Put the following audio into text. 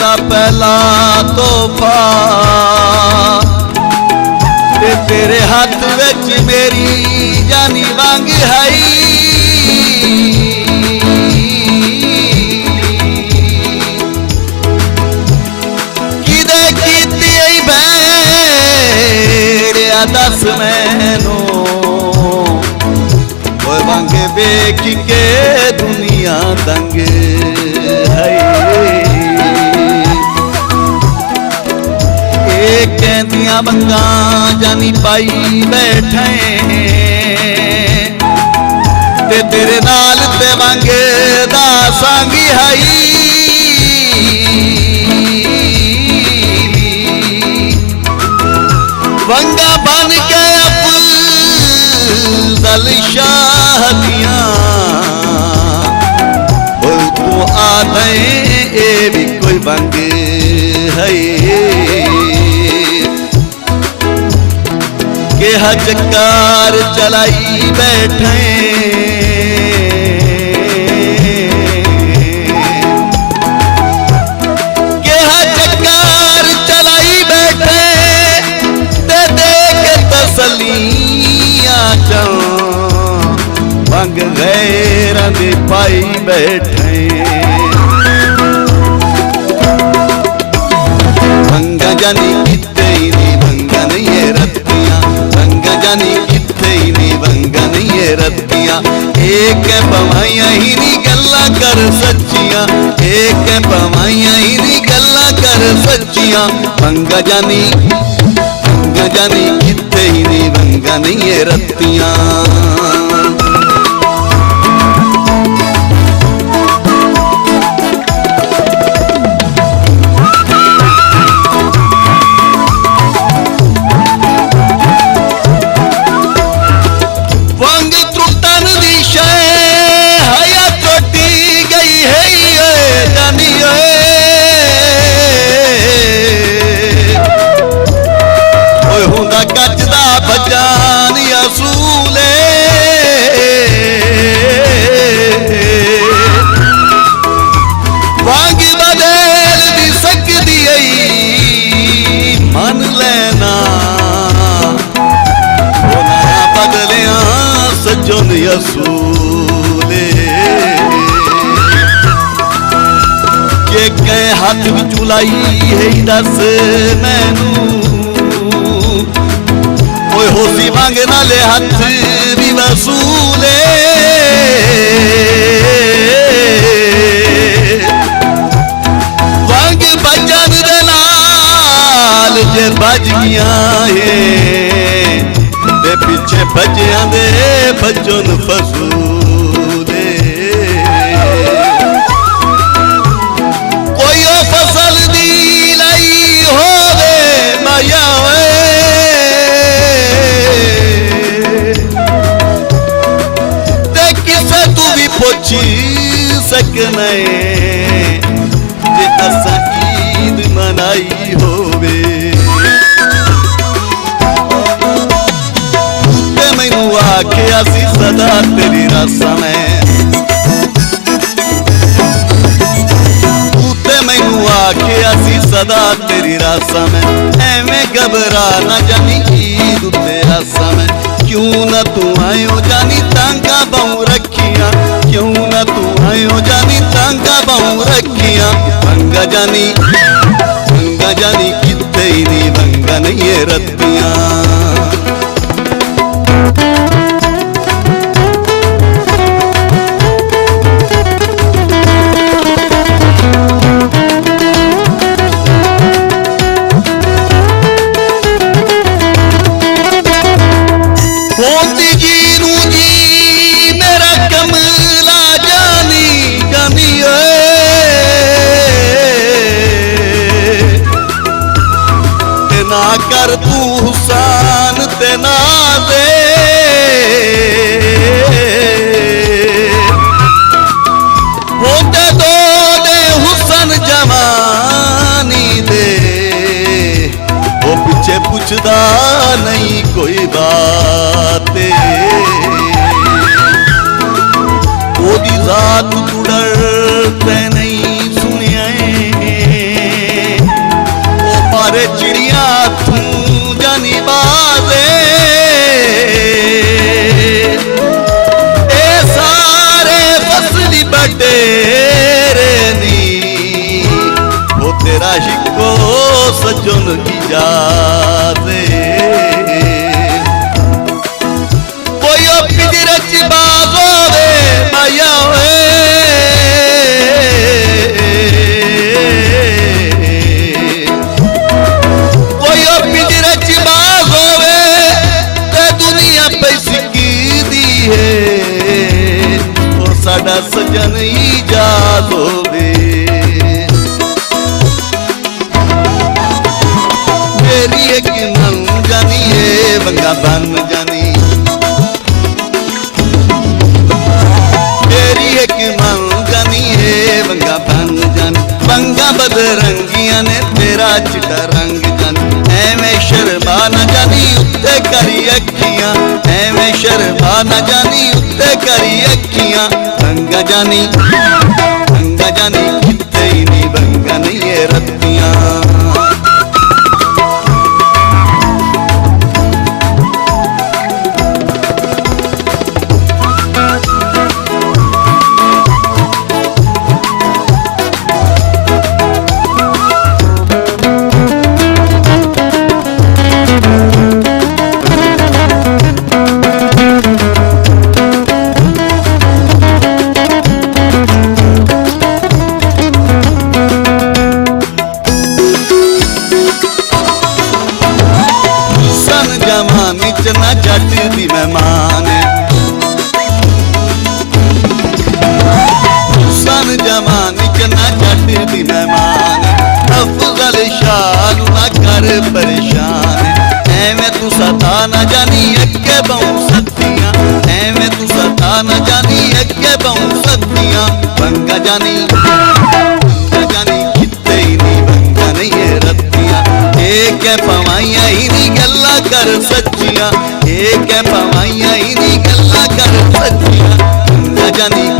दा पहला तोहफा ते तेरे हाथ विच मेरी जानी वांग है। किदे कीती भेड़िया दस मैनू वांग वेख के दुनिया दंग है। कहदियां बंगा जानी पाई बैठे ते तेरे नाल ते वांगे दा सांगी हाई। वंगा बन के अफजल शाह दियां तू आदे ए भी कोई वंग है। के हजकार चलाई बैठे के हजकार चलाई बैठे ते देख तसलियां वंग गैरां दे पाई बैठे। वंगा जानी किते नी वंगा नहीं है रत्तियां, वंगा जानी किते नी वंगा नहीं है रत्तियां। एक पवाइयां ही नी गल्ला कर सच्चियां, एक पवाइयां ही नी गल्ला कर सच्चियां। वंगा जानी किते नी वंगा नहीं है रत्तियां। हाथ भी चुलाई है दस मैनू होसी मांगे नाले हाथ भी वसूले। वंग बजन दे नाल जे बज गया है ते पीछे बजिया दे बजन फसूले। फसल दी लाई होवे माया ते किसे तू भी पुछी सकने जे असा ईद मनाई होवे। ते मैनू आखिया सी सदा तेरी रासा में, आखिया सी सदा तेरी रासा में। एवें घबरा ना जानी ईद उत्ते आसा में। क्यों ना तू आयो जानी तांगा बहु रखियां, क्यों ना तू आयो जानी तांगा बहु रखियां। वंगा जानी किते नी वंगा नहीं है रत्तियां। कर तू हुसान ते ना दे होते दो दे हुसन जवानी दे। वो पीछे पुछदा नहीं कोई बात, ओदी जात तू डरते नहीं सुनिया। तेरा शिको सजन की जाते कोई पिजरच बाजो वे माया वे कोई पिजरच बाजो वे ते दुनिया पे सिकी दी है और साडा सजन इजाद होवे मेरी एक मन जानी है बंगा बन जानी मेरी एक मन जानी है बंगा बन जानी बंगा बदरंगियां ने तेरा चिट्टा रंग जानी ऐवें शर्मा न जानी उत्ते करी अखियां ऐवें शर्मा न जानी उत्ते करी अखियां बंगा जानी किते ही नहीं बंगा नहीं ये रत्तियां ना जट दी मेहमान सन जमान ना जट दी मेहमान अफजल शाह ना कर परेशान ऐवें तू सता ना जानी अगे बहु सत्तियां ऐवें तू सता ना जानी अगे बहु सत्तियां बंगा जानी किते ही नहीं बंगा नहीं ये रत्तियां एक है पवाइया ही नहीं गल्ला कर सच्चियां एक है पवाइया ही नहीं गल्ला कर सच्चियां बंगा जानी